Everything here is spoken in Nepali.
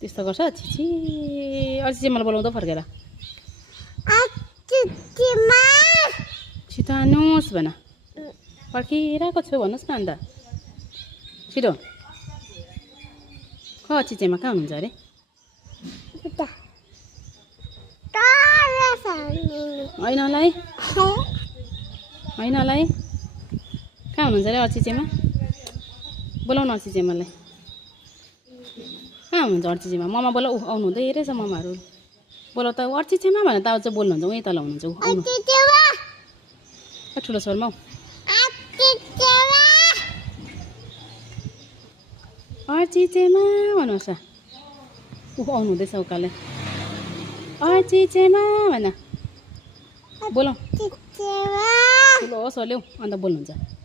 त्यस्तो गर्छ छिछि अर्ची चाहिँ मलाई बोलाउँदा फर्केर छिटो आउनुहोस् भन पर्खिरहेको छु भन्नुहोस् न अन्त छिटो चिचेमा कहाँ हुनुहुन्छ अरे होइन होला है कहाँ हुनुहुन्छ अरे अर्चिचेमा बोलाउनु अर्चिचेमालाई कहाँ हुनुहुन्छ अर्चिचेमा ममा बोला आउनु हुँदै रहेछ ममाहरू बोलाउ त अर्चिचेमा भनेर त चाहिँ बोल्नुहुन्छ उहीँ तल हुनुहुन्छ आउनु ठुलो स्वरमा अर्चिचेमा भन्नुहोस् आउनु हुँदैछ उकाले अर्चिचेमा भन बोलाउ ठुलो होस् ल्याऊ अन्त बोल्नुहुन्छ